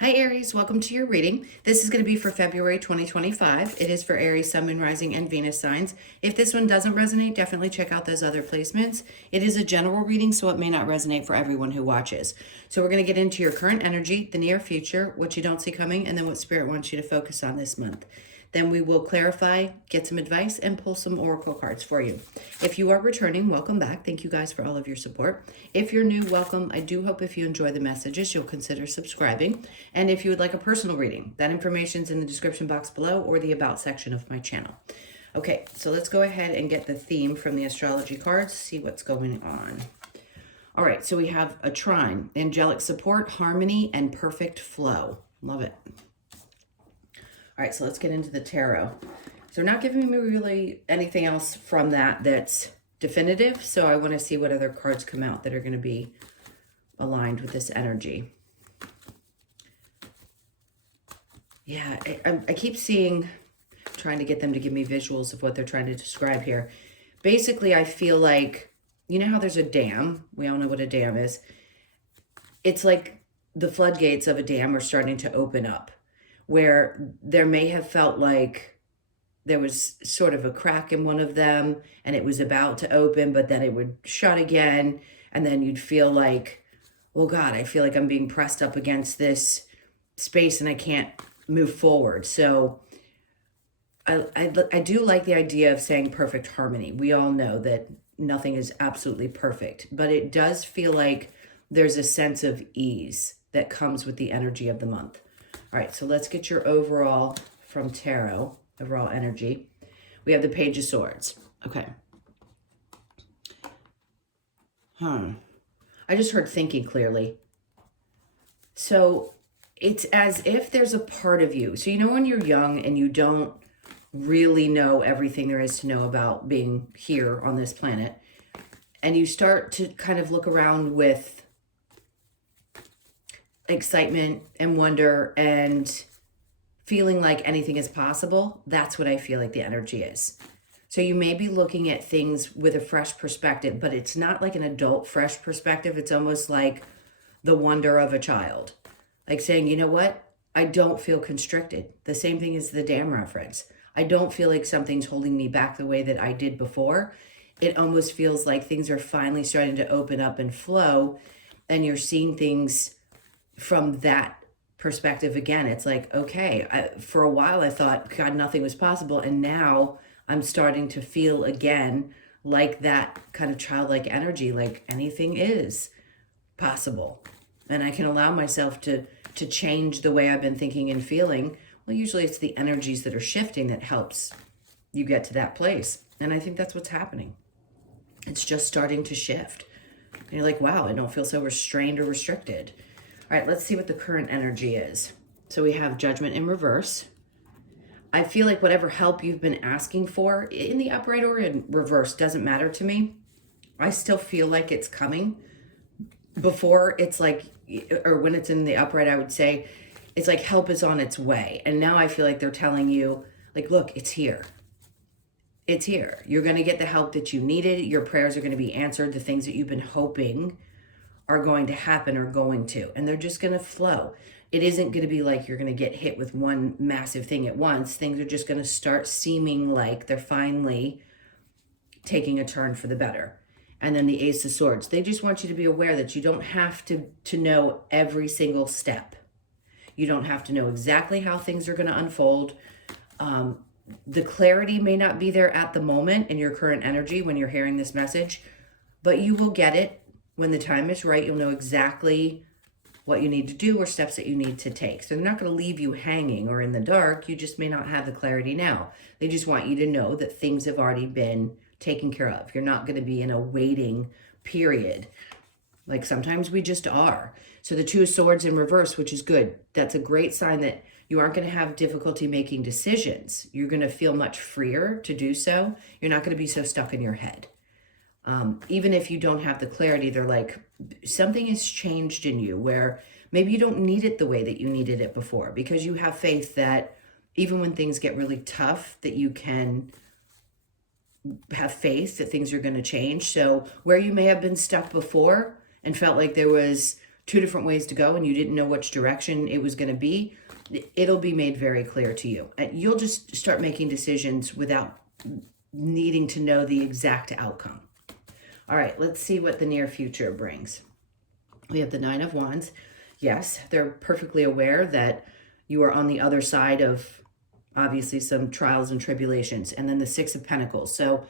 Hi Aries, welcome to your reading. This is going to be for February 2025. It is for Aries, Sun, Moon, Rising, and Venus signs. If this one doesn't resonate, definitely check out those other placements. It is a general reading, so it may not resonate for everyone who watches. So we're going to get into your current energy, the near future, what you don't see coming, and then what Spirit wants you to focus on this month. Then we will clarify, get some advice, and pull some oracle cards for you. If you are returning, welcome back. Thank you guys for all of your support. If you're new, welcome. I do hope if you enjoy the messages, you'll consider subscribing. And if you would like a personal reading, that information is in the description box below or the About section of my channel. Okay, so let's go ahead and get the theme from the astrology cards, see what's going on. All right, so we have a trine, angelic support, harmony, and perfect flow. Love it. All right, so let's get into the tarot. So they're not giving me really anything else from that that's definitive, so I want to see what other cards come out that are going to be aligned with this energy. Yeah, I keep seeing, trying to get them to give me visuals of what they're trying to describe here. Basically, I feel like, you know how there's a dam? We all know what a dam is. It's like the floodgates of a dam are starting to open up, where there may have felt like there was sort of a crack in one of them and it was about to open, but then it would shut again. And then you'd feel like, well, God, I feel like I'm being pressed up against this space and I can't move forward. So I do like the idea of saying perfect harmony. We all know that nothing is absolutely perfect, but it does feel like there's a sense of ease that comes with the energy of the month. All right, so let's get your overall from tarot, overall energy. We have the Page of Swords. Okay. I just heard thinking clearly. So it's as if there's a part of you. So you know when you're young and you don't really know everything there is to know about being here on this planet, and you start to kind of look around with excitement and wonder and feeling like anything is possible, that's what I feel like the energy is. So you may be looking at things with a fresh perspective, but it's not like an adult fresh perspective. It's almost like the wonder of a child. Like saying, you know what? I don't feel constricted. The same thing as the dam reference. I don't feel like something's holding me back the way that I did before. It almost feels like things are finally starting to open up and flow, and you're seeing things from that perspective again. It's like, okay, for a while I thought, God, nothing was possible. And now I'm starting to feel again like that kind of childlike energy, like anything is possible. And I can allow myself to change the way I've been thinking and feeling. Well, usually it's the energies that are shifting that helps you get to that place. And I think that's what's happening. It's just starting to shift. And you're like, wow, I don't feel so restrained or restricted. All right, let's see what the current energy is. So we have Judgment in reverse. I feel like whatever help you've been asking for in the upright or in reverse doesn't matter to me. I still feel like it's coming. Before it's like, or when it's in the upright, I would say it's like help is on its way. And now I feel like they're telling you, like, look, it's here. It's here. You're going to get the help that you needed. Your prayers are going to be answered. The things that you've been hoping are going to happen are going to, and they're just going to flow. It isn't going to be like you're going to get hit with one massive thing at once. Things are just going to start seeming like they're finally taking a turn for the better. And then the Ace of Swords. They just want you to be aware that you don't have to know every single step. You don't have to know exactly how things are going to unfold. The clarity may not be there at the moment in your current energy when you're hearing this message, but you will get it. When the time is right, you'll know exactly what you need to do or steps that you need to take. So they're not going to leave you hanging or in the dark. You just may not have the clarity now. They just want you to know that things have already been taken care of. You're not going to be in a waiting period. Like sometimes we just are. So the Two of Swords in reverse, which is good. That's a great sign that you aren't going to have difficulty making decisions. You're going to feel much freer to do so. You're not going to be so stuck in your head. Even if you don't have the clarity, they're like, something has changed in you where maybe you don't need it the way that you needed it before, because you have faith that even when things get really tough, that you can have faith that things are going to change. So where you may have been stuck before and felt like there was two different ways to go and you didn't know which direction it was going to be, it'll be made very clear to you. And you'll just start making decisions without needing to know the exact outcome. All right, let's see what the near future brings. We have the Nine of Wands. Yes, they're perfectly aware that you are on the other side of obviously some trials and tribulations. And then the Six of Pentacles. So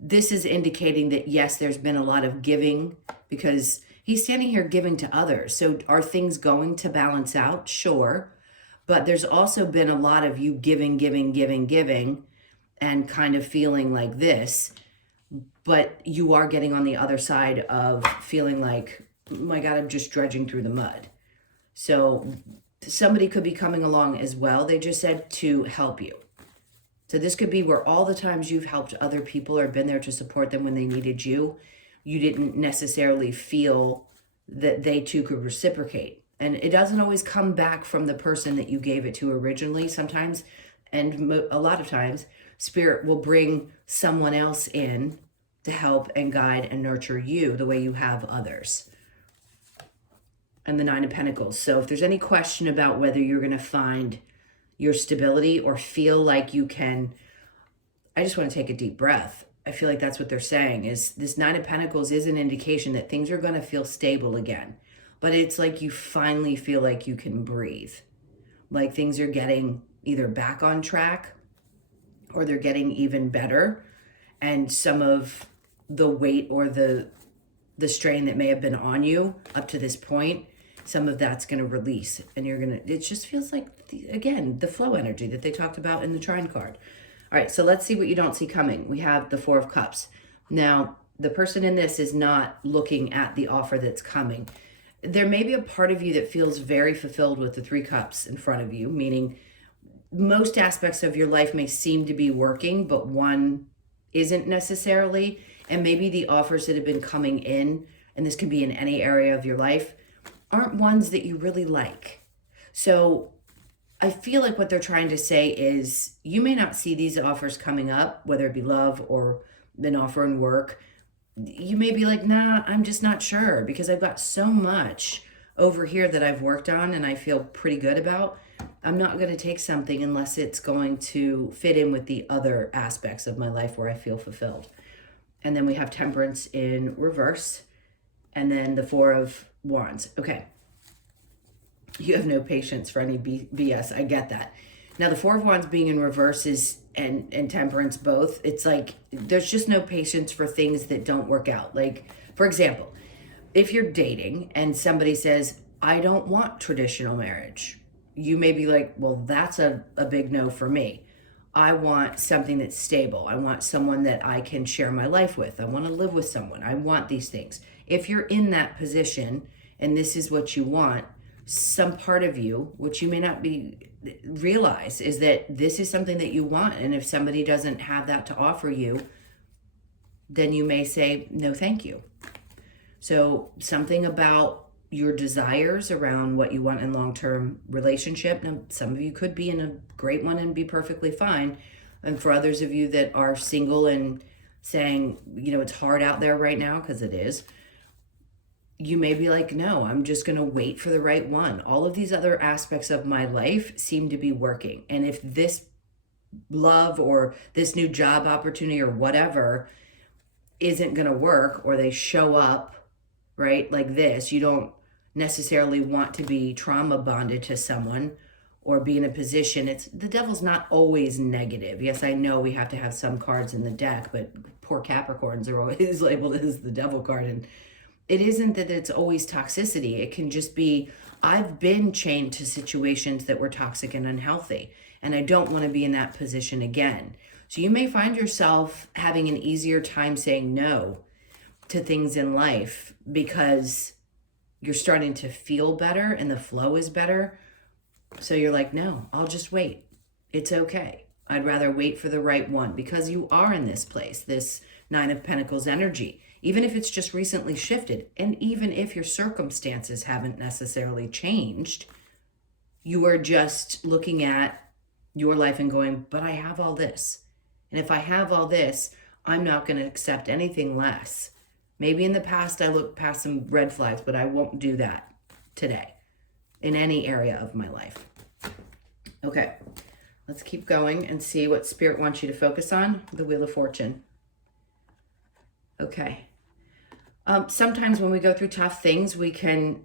this is indicating that yes, there's been a lot of giving, because he's standing here giving to others. So are things going to balance out? Sure. But there's also been a lot of you giving, and kind of feeling like this. But you are getting on the other side of feeling like, oh my God, I'm just dredging through the mud. So somebody could be coming along as well. They just said to help you. So this could be where all the times you've helped other people or been there to support them when they needed you, you didn't necessarily feel that they too could reciprocate. And it doesn't always come back from the person that you gave it to originally. Sometimes, and a lot of times, Spirit will bring someone else in to help and guide and nurture you the way you have others. And the Nine of Pentacles. So if there's any question about whether you're going to find your stability or feel like you can, I just want to take a deep breath. I feel like that's what they're saying, is this Nine of Pentacles is an indication that things are going to feel stable again. But it's like you finally feel like you can breathe. Like things are getting either back on track or they're getting even better. And some of the weight or the strain that may have been on you up to this point, some of that's going to release. And you're going to, it just feels like, again, the flow energy that they talked about in the Trine card. All right, so let's see what you don't see coming. We have the Four of Cups. Now, the person in this is not looking at the offer that's coming. There may be a part of you that feels very fulfilled with the Three Cups in front of you, meaning most aspects of your life may seem to be working, but one isn't necessarily. And maybe the offers that have been coming in, and this can be in any area of your life, aren't ones that you really like. So I feel like what they're trying to say is you may not see these offers coming up, whether it be love or an offer in work. You may be like, nah, I'm just not sure, because I've got so much over here that I've worked on and I feel pretty good about. I'm not going to take something unless it's going to fit in with the other aspects of my life where I feel fulfilled. And then we have Temperance in reverse, and then the Four of Wands. Okay. You have no patience for any BS. I get that. Now, the Four of Wands being in reverse is, and Temperance both, it's like there's just no patience for things that don't work out. Like, for example, if you're dating and somebody says, I don't want traditional marriage, you may be like, well, that's a big no for me. I want something that's stable. I want someone that I can share my life with. I want to live with someone. I want these things. If you're in that position and this is what you want, some part of you, which you may not realize, is that this is something that you want. And if somebody doesn't have that to offer you, then you may say, no, thank you. So something about your desires around what you want in long-term relationship. Now, some of you could be in a great one and be perfectly fine. And for others of you that are single and saying, you know, it's hard out there right now, because it is, you may be like, no, I'm just going to wait for the right one. All of these other aspects of my life seem to be working. And if this love or this new job opportunity or whatever isn't going to work, or they show up, right, like this, you don't necessarily want to be trauma bonded to someone or be in a position. The devil's not always negative. Yes, I know we have to have some cards in the deck, but poor Capricorns are always labeled as the devil card. And it isn't that it's always toxicity. It can just be, I've been chained to situations that were toxic and unhealthy, and I don't want to be in that position again. So you may find yourself having an easier time saying no to things in life because you're starting to feel better and the flow is better. So you're like, no, I'll just wait. It's okay. I'd rather wait for the right one, because you are in this place, this Nine of Pentacles energy, even if it's just recently shifted. And even if your circumstances haven't necessarily changed, you are just looking at your life and going, but I have all this. And if I have all this, I'm not going to accept anything less. Maybe in the past I looked past some red flags, but I won't do that today in any area of my life. Okay, let's keep going and see what Spirit wants you to focus on. The Wheel of Fortune. Okay. Sometimes when we go through tough things, we can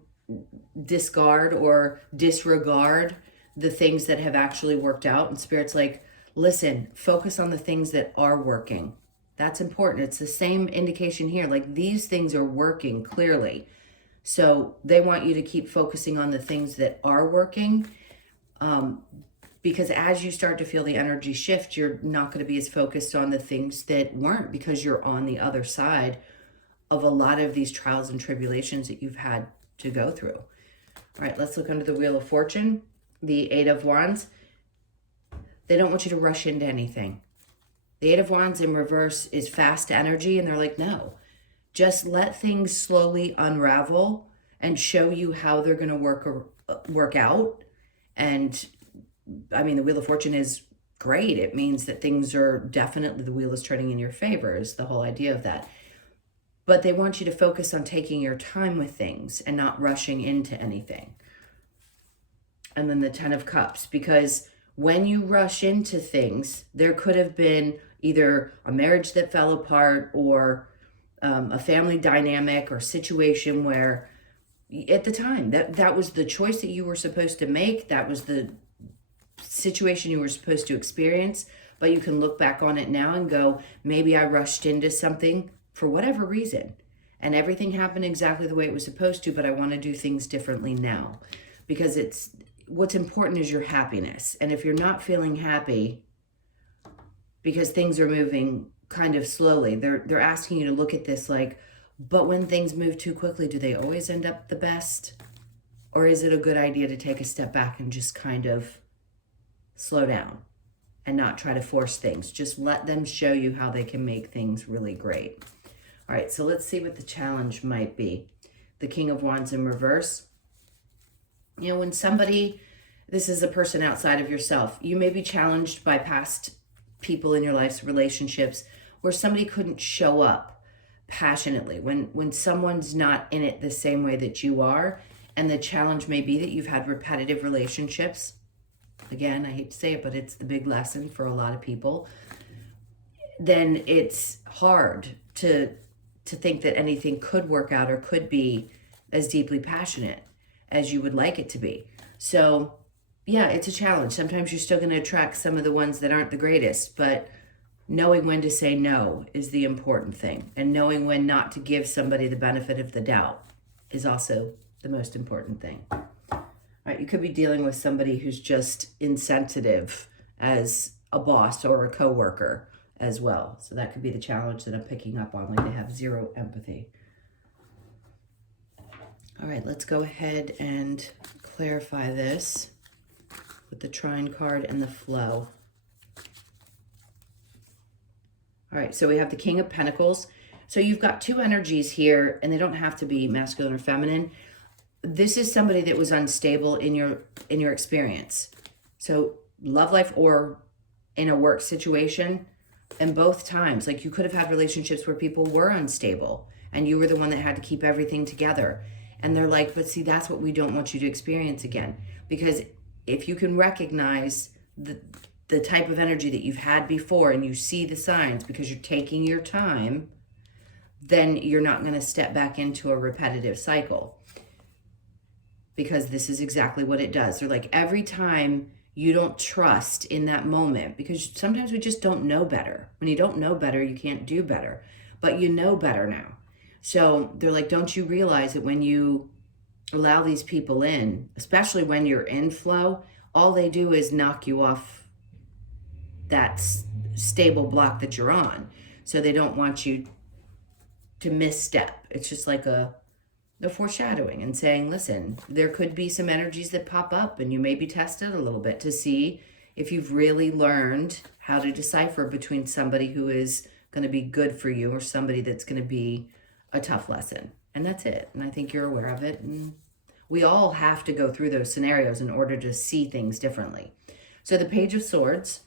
discard or disregard the things that have actually worked out. And Spirit's like, listen, focus on the things that are working. That's important. It's the same indication here. Like, these things are working clearly. So they want you to keep focusing on the things that are working. Because as you start to feel the energy shift, you're not going to be as focused on the things that weren't, because you're on the other side of a lot of these trials and tribulations that you've had to go through. All right, let's look under the Wheel of Fortune, the Eight of Wands. They don't want you to rush into anything. The Eight of Wands in reverse is fast energy, and they're like, no, just let things slowly unravel and show you how they're going to work out. And I mean, the Wheel of Fortune is great. It means that things are definitely, the wheel is turning in your favor, is the whole idea of that. But they want you to focus on taking your time with things and not rushing into anything. And then the Ten of Cups, because when you rush into things, there could have been either a marriage that fell apart or a family dynamic or situation where at the time that was the choice that you were supposed to make. That was the situation you were supposed to experience. But you can look back on it now and go, maybe I rushed into something for whatever reason, and everything happened exactly the way it was supposed to, but I want to do things differently now. Because what's important is your happiness. And if you're not feeling happy because things are moving kind of slowly, they're asking you to look at this like, but when things move too quickly, do they always end up the best? Or is it a good idea to take a step back and just kind of slow down and not try to force things? Just let them show you how they can make things really great. All right, so let's see what the challenge might be. The King of Wands in reverse. You know, when somebody, this is a person outside of yourself, you may be challenged by past people in your life's relationships where somebody couldn't show up passionately. When someone's not in it the same way that you are, and the challenge may be that you've had repetitive relationships. Again, I hate to say it, but it's the big lesson for a lot of people. Then it's hard to think that anything could work out or could be as deeply passionate as you would like it to be. So yeah, it's a challenge. Sometimes you're still going to attract some of the ones that aren't the greatest, but knowing when to say no is the important thing. And knowing when not to give somebody the benefit of the doubt is also the most important thing. All right, you could be dealing with somebody who's just insensitive as a boss or a coworker as well. So that could be the challenge that I'm picking up on, like they have zero empathy. All right, let's go ahead and clarify this with the Trine card and the Flow. All right, so we have the King of Pentacles. So you've got two energies here, and they don't have to be masculine or feminine. This is somebody that was unstable in your experience. So love life or in a work situation, and both times, like you could have had relationships where people were unstable and you were the one that had to keep everything together. And they're like, but see, that's what we don't want you to experience again. Because if you can recognize the type of energy that you've had before and you see the signs because you're taking your time, then you're not going to step back into a repetitive cycle. Because this is exactly what it does. They're like, every time you don't trust in that moment, because sometimes we just don't know better. When you don't know better, you can't do better. But you know better now. So they're like, don't you realize that when you allow these people in, especially when you're in flow, all they do is knock you off that stable block that you're on. So they don't want you to misstep. It's just like the foreshadowing and saying, listen, there could be some energies that pop up and you may be tested a little bit to see if you've really learned how to decipher between somebody who is going to be good for you or somebody that's going to be a tough lesson. And that's it. And I think you're aware of it. And we all have to go through those scenarios in order to see things differently. So the Page of Swords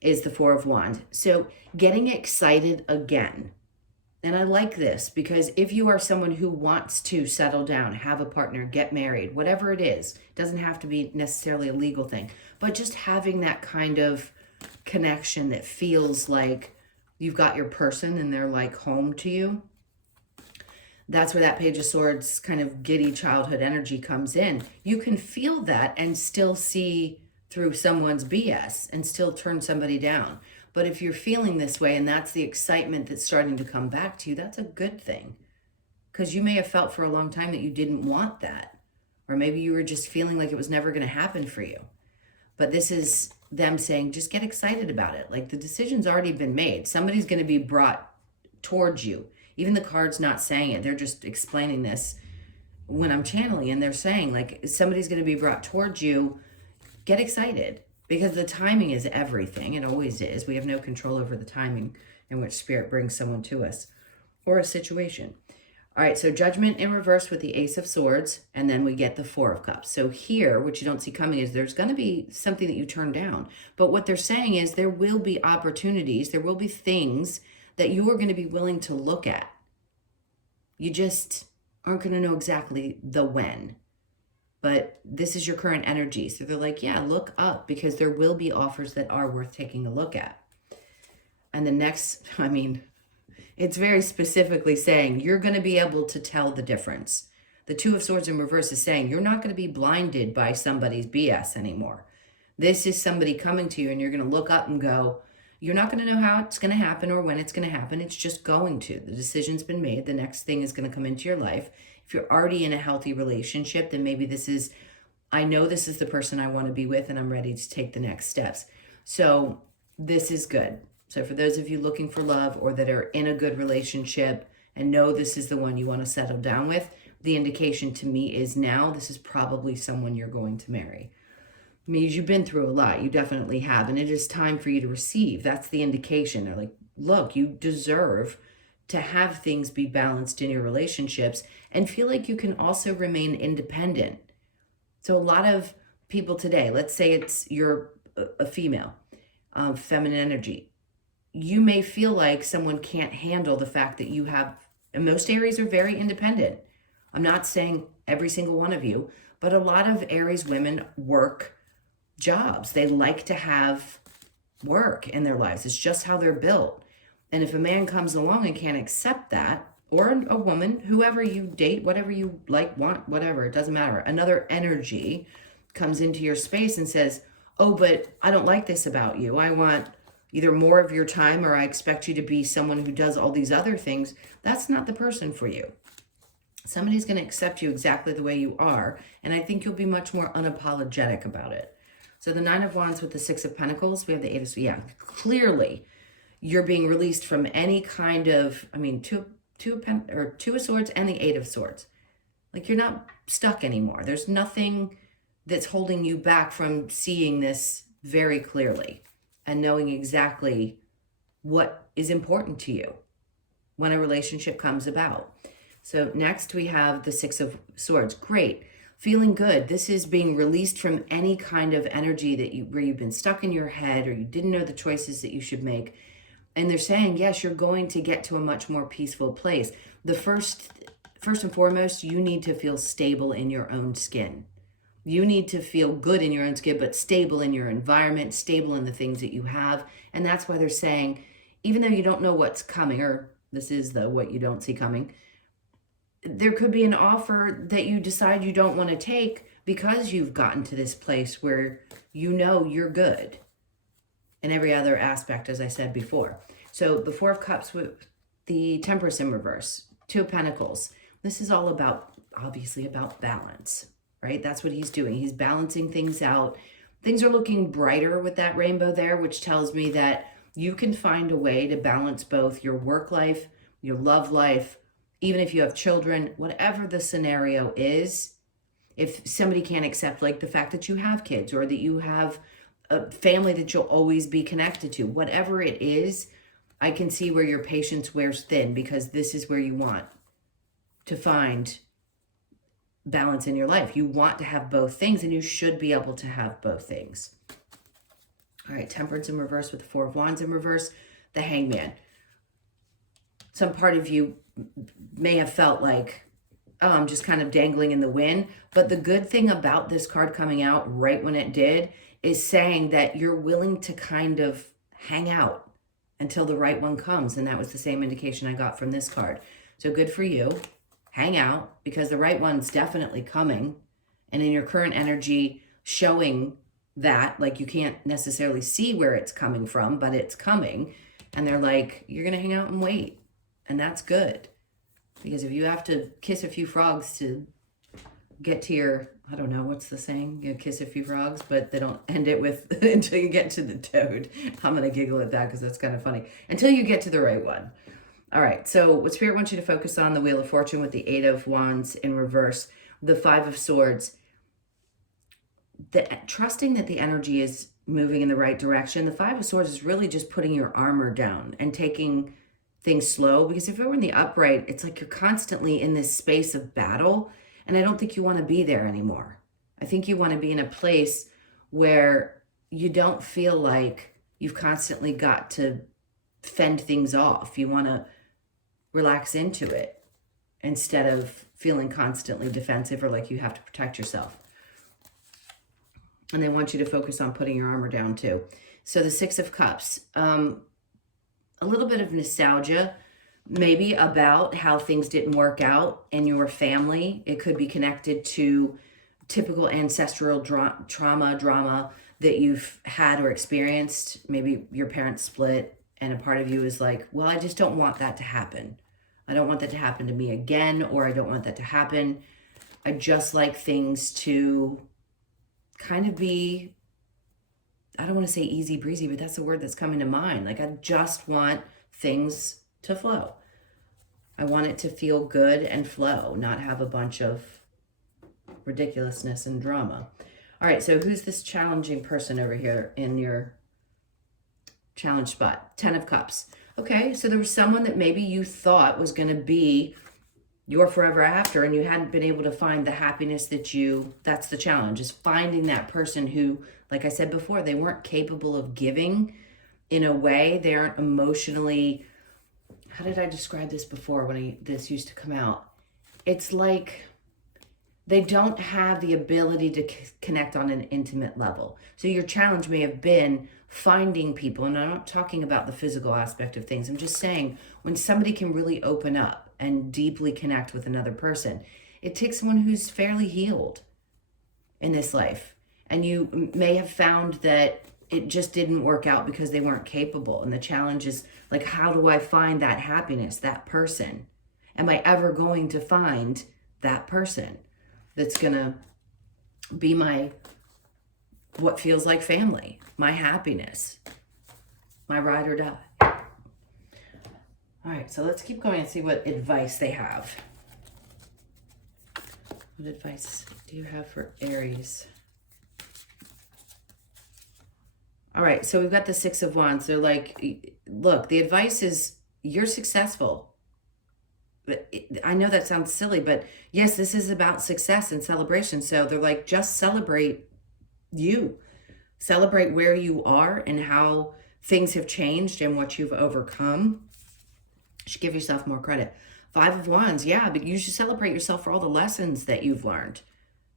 is the Four of Wands. So getting excited again And I like this because if you are someone who wants to settle down, have a partner, get married, whatever it is, it doesn't have to be necessarily a legal thing, but just having that kind of connection that feels like you've got your person and they're like home to you. That's where that Page of Swords kind of giddy childhood energy comes in. You can feel that and still see through someone's BS and still turn somebody down. But if you're feeling this way and that's the excitement that's starting to come back to you, that's a good thing. Because you may have felt for a long time that you didn't want that. Or maybe you were just feeling like it was never going to happen for you. But this is them saying, just get excited about it. Like the decision's already been made. Somebody's going to be brought towards you. Even the card's not saying it. They're just explaining this when I'm channeling. And they're saying, like, somebody's going to be brought towards you. Get excited. Because the timing is everything. It always is. We have no control over the timing in which Spirit brings someone to us or a situation. All right, so Judgment in reverse with the Ace of Swords, and then we get the Four of Cups. So here, what you don't see coming is there's going to be something that you turn down. But what they're saying is there will be opportunities, there will be things that you are going to be willing to look at. You just aren't going to know exactly the when. But this is your current energy. So they're like, yeah, look up because there will be offers that are worth taking a look at. And the next, I mean, it's very specifically saying you're going to be able to tell the difference. The Two of Swords in reverse is saying you're not going to be blinded by somebody's BS anymore. This is somebody coming to you and you're going to look up and go, you're not going to know how it's going to happen or when it's going to happen. It's just going to. The decision's been made. The next thing is going to come into your life. If you're already in a healthy relationship, then maybe this is, I know this is the person I want to be with and I'm ready to take the next steps. So this is good. So for those of you looking for love or that are in a good relationship and know this is the one you want to settle down with, the indication to me is now this is probably someone you're going to marry. It means you've been through a lot. You definitely have. And it is time for you to receive. That's the indication. They're like, look, you deserve to have things be balanced in your relationships and feel like you can also remain independent. So a lot of people today, let's say you're a female, feminine energy. You may feel like someone can't handle the fact that you have, and most Aries are very independent. I'm not saying every single one of you, but a lot of Aries women work jobs. They like to have work in their lives. It's just how they're built. And if a man comes along and can't accept that, or a woman, whoever you date, whatever you like, want, whatever, it doesn't matter. Another energy comes into your space and says, oh, but I don't like this about you. I want either more of your time or I expect you to be someone who does all these other things. That's not the person for you. Somebody's going to accept you exactly the way you are. And I think you'll be much more unapologetic about it. So the Nine of Wands with the Six of Pentacles, we have the Eight of Swords. Yeah, clearly you're being released from any kind of, I mean, Two of Swords and the Eight of Swords. Like you're not stuck anymore. There's nothing that's holding you back from seeing this very clearly and knowing exactly what is important to you when a relationship comes about. So next we have the Six of Swords. Great. Feeling good. This is being released from any kind of energy that where you've been stuck in your head or you didn't know the choices that you should make. And they're saying, yes, you're going to get to a much more peaceful place. The first and foremost, you need to feel stable in your own skin. You need to feel good in your own skin, but stable in your environment, stable in the things that you have. And that's why they're saying, even though you don't know what's coming, or this is what you don't see coming, there could be an offer that you decide you don't want to take because you've gotten to this place where you know you're good in every other aspect, as I said before. So the Four of Cups with the Temperance in reverse, Two of Pentacles. This is all about, obviously, about balance, right? That's what he's doing. He's balancing things out. Things are looking brighter with that rainbow there, which tells me that you can find a way to balance both your work life, your love life, even if you have children, whatever the scenario is. If somebody can't accept like the fact that you have kids or that you have a family that you'll always be connected to, whatever it is, I can see where your patience wears thin because this is where you want to find balance in your life. You want to have both things and you should be able to have both things. All right, Temperance in reverse with the Four of Wands in reverse, the Hangman. some part of you may have felt like, oh, I'm just kind of dangling in the wind. But the good thing about this card coming out right when it did is saying that you're willing to kind of hang out until the right one comes. And that was the same indication I got from this card. So good for you. Hang out, because the right one's definitely coming. And in your current energy showing that, like, you can't necessarily see where it's coming from, but it's coming. And they're like, you're going to hang out and wait. And that's good. Because if you have to kiss a few frogs to get to your, I don't know, what's the saying? You kiss a few frogs, but they don't end it with until you get to the toad. I'm going to giggle at that because that's kind of funny. Until you get to the right one. All right, so what Spirit wants you to focus on, the Wheel of Fortune with the 8 of Wands in reverse, the 5 of Swords. Trusting that the energy is moving in the right direction. The 5 of Swords is really just putting your armor down and taking things slow, because if it were in the upright, it's like you're constantly in this space of battle, and I don't think you want to be there anymore. I think you want to be in a place where you don't feel like you've constantly got to fend things off. You want to relax into it instead of feeling constantly defensive or like you have to protect yourself. And they want you to focus on putting your armor down too. So the 6 of Cups, a little bit of nostalgia, maybe about how things didn't work out in your family. It could be connected to typical ancestral drama that you've had or experienced. Maybe your parents split and a part of you is like, well, I just don't want that to happen. I don't want that to happen to me again, or I don't want that to happen. I just like things to kind of be, I don't want to say easy breezy, but that's the word that's coming to mind. Like, I just want things to flow. I want it to feel good and flow, not have a bunch of ridiculousness and drama. All right, so who's this challenging person over here in your challenge spot? 10 of Cups. Okay, so there was someone that maybe you thought was going to be your forever after, and you hadn't been able to find the happiness that's the challenge, is finding that person who, like I said before, they weren't capable of giving in a way. They aren't emotionally, how did I describe this before when this used to come out? It's like they don't have the ability to connect on an intimate level. So your challenge may have been finding people, and I'm not talking about the physical aspect of things. I'm just saying when somebody can really open up and deeply connect with another person, it takes someone who's fairly healed in this life. And you may have found that it just didn't work out because they weren't capable. And the challenge is like, how do I find that happiness, that person? Am I ever going to find that person that's gonna be what feels like family, my happiness, my ride or die? All right, so let's keep going and see what advice they have. What advice do you have for Aries? All right, so we've got the 6 of Wands. They're like, look, the advice is you're successful. I know that sounds silly, but yes, this is about success and celebration. So they're like, just celebrate you. Celebrate where you are and how things have changed and what you've overcome. You should give yourself more credit. 5 of Wands, yeah, but you should celebrate yourself for all the lessons that you've learned.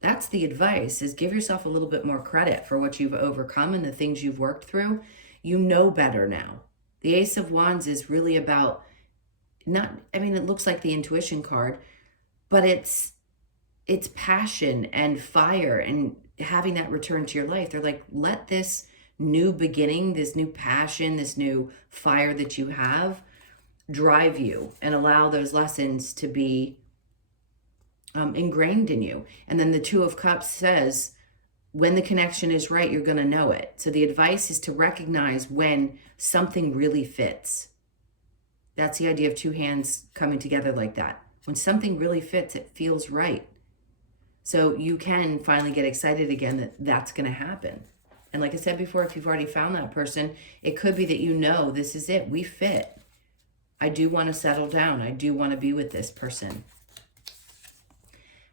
That's the advice, is give yourself a little bit more credit for what you've overcome and the things you've worked through. You know better now. The Ace of Wands is really about it looks like the intuition card, but it's passion and fire and having that return to your life. They're like, let this new beginning, this new passion, this new fire that you have drive you and allow those lessons to be ingrained in you. And then the 2 of Cups says, when the connection is right, you're going to know it. So the advice is to recognize when something really fits. That's the idea of 2 hands coming together like that. When something really fits, it feels right. So you can finally get excited again that that's going to happen. And like I said before, if you've already found that person, it could be that you know this is it. We fit. I do want to settle down. I do want to be with this person.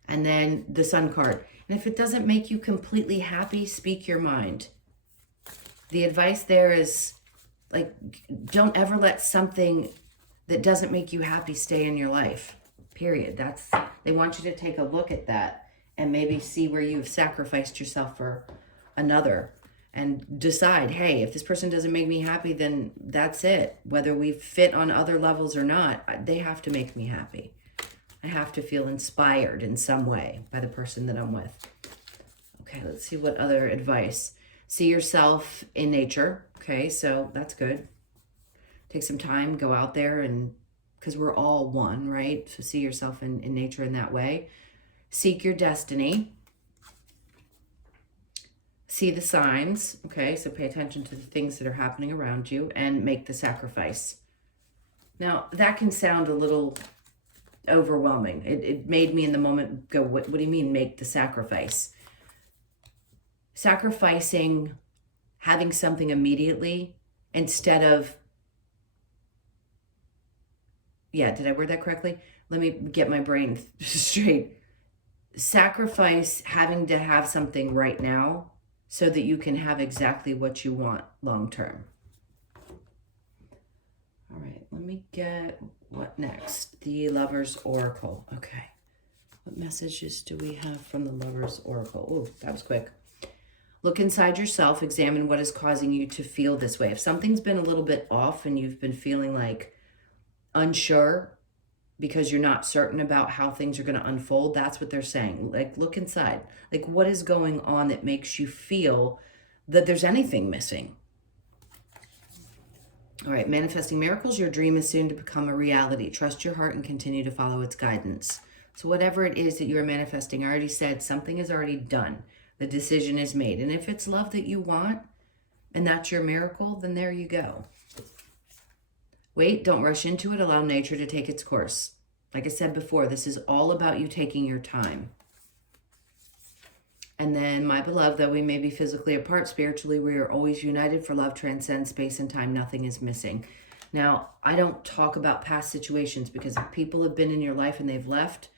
And then the Sun card. And if it doesn't make you completely happy, speak your mind. The advice there is, like, don't ever let something that doesn't make you happy stay in your life. Period. They want you to take a look at that and maybe see where you've sacrificed yourself for another and decide, hey, if this person doesn't make me happy, then that's it. Whether we fit on other levels or not, they have to make me happy. I have to feel inspired in some way by the person that I'm with. Okay, let's see what other advice. See yourself in nature. Okay, so that's good. Take some time, go out there, and because we're all one, right? So see yourself in nature in that way. Seek your destiny. See the signs, okay? So pay attention to the things that are happening around you and make the sacrifice. Now, that can sound a little overwhelming. It made me in the moment go, what do you mean make the sacrifice? Sacrificing having something immediately instead of, yeah, did I word that correctly? Let me get my brain straight. Sacrifice having to have something right now so that you can have exactly what you want long term. All right, let me get what next? The Lover's Oracle. Okay. What messages do we have from the Lover's Oracle? Oh, that was quick. Look inside yourself, examine what is causing you to feel this way. If something's been a little bit off and you've been feeling like unsure because you're not certain about how things are going to unfold, that's what they're saying. Like, look inside. Like, what is going on that makes you feel that there's anything missing? All right, manifesting miracles. Your dream is soon to become a reality. Trust your heart and continue to follow its guidance. So whatever it is that you are manifesting, I already said something is already done. The decision is made. And if it's love that you want and that's your miracle, then there you go. Wait, don't rush into it. Allow nature to take its course. Like I said before, this is all about you taking your time. And then, my beloved, though we may be physically apart, spiritually we are always united, for love transcends space and time. Nothing is missing. Now, I don't talk about past situations because if people have been in your life and they've left,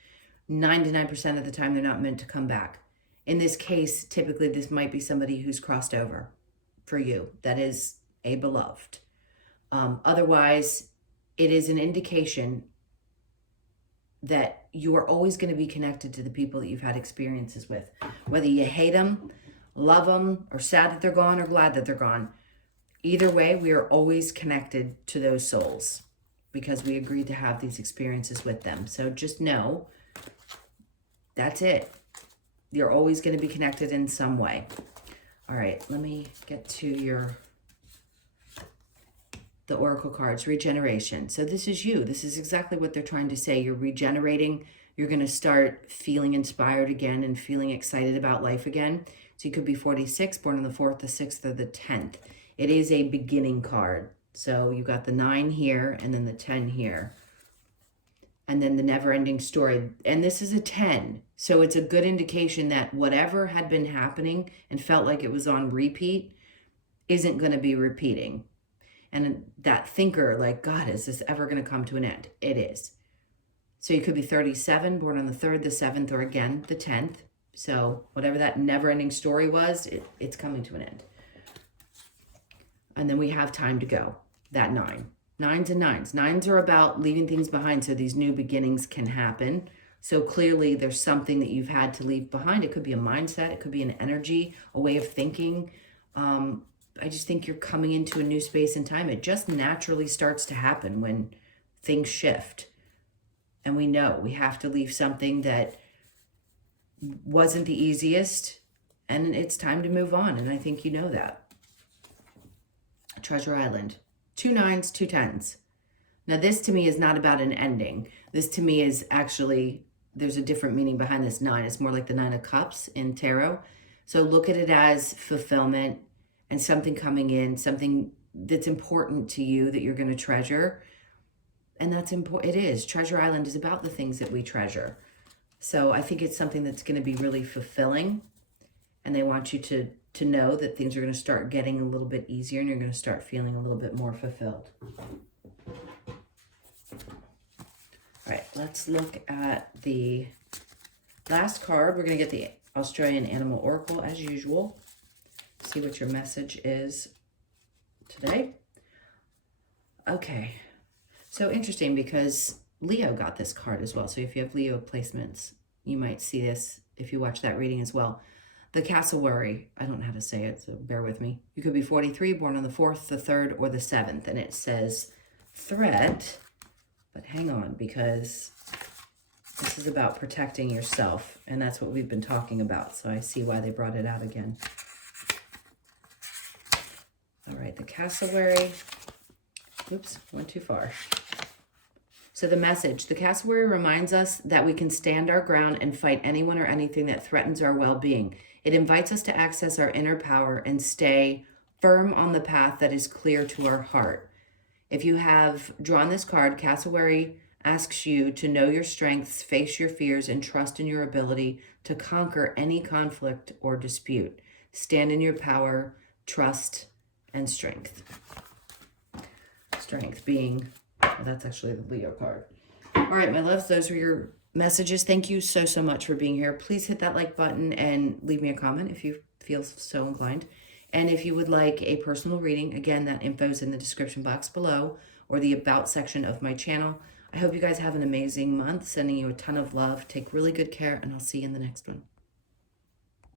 99% of the time they're not meant to come back. In this case, typically this might be somebody who's crossed over for you. That is a beloved. Otherwise, it is an indication that you are always going to be connected to the people that you've had experiences with. Whether you hate them, love them, or sad that they're gone, or glad that they're gone. Either way, we are always connected to those souls because we agreed to have these experiences with them. So just know, that's it. You're always going to be connected in some way. All right, let me get to the Oracle cards. Regeneration. So this is you. This is exactly what they're trying to say. You're regenerating. You're going to start feeling inspired again and feeling excited about life again. So you could be 46, born on the 4th, the 6th, or the 10th. It is a beginning card. So you got the 9 here and then the 10 here. And then the never-ending story. And this is a 10. So it's a good indication that whatever had been happening and felt like it was on repeat isn't going to be repeating. And that thinker, like, God, is this ever going to come to an end? It is. So you could be 37, born on the 3rd, the 7th, or again, the 10th. So whatever that never-ending story was, it's coming to an end. And then we have time to go, that 9. 9s and 9s. 9s are about leaving things behind so these new beginnings can happen. So clearly there's something that you've had to leave behind. It could be a mindset. It could be an energy, a way of thinking. I just think you're coming into a new space and time. It just naturally starts to happen when things shift. And we know we have to leave something that wasn't the easiest, and it's time to move on. And I think you know that. Treasure Island. 2 9s, 2 10s. Now this to me is not about an ending. This to me is actually, there's a different meaning behind this 9. It's more like the 9 of Cups in tarot. So look at it as fulfillment and something coming in, something that's important to you that you're going to treasure. And that's important. It is. Treasure Island is about the things that we treasure. So I think it's something that's going to be really fulfilling. And they want you to know that things are going to start getting a little bit easier and you're going to start feeling a little bit more fulfilled. All right, let's look at the last card. We're going to get the Australian Animal Oracle as usual. See what your message is today. Okay. So interesting, because Leo got this card as well. So if you have Leo placements, you might see this if you watch that reading as well. The cassowary, I don't know how to say it, so bear with me. You could be 43, born on the 4th, the 3rd, or the 7th. And it says threat, but hang on, because this is about protecting yourself. And that's what we've been talking about. So I see why they brought it out again. All right, the cassowary. Oops, went too far. So the message, the cassowary reminds us that we can stand our ground and fight anyone or anything that threatens our well-being. It invites us to access our inner power and stay firm on the path that is clear to our heart. If you have drawn this card, cassowary asks you to know your strengths, face your fears, and trust in your ability to conquer any conflict or dispute. Stand in your power, trust, and strength. Strength being, well, that's actually the Leo card. All right, my loves, those were your messages. Thank you so, so much for being here. Please hit that like button and leave me a comment if you feel so inclined. And if you would like a personal reading, again, that info is in the description box below or the about section of my channel. I hope you guys have an amazing month. Sending you a ton of love. Take really good care, and I'll see you in the next one.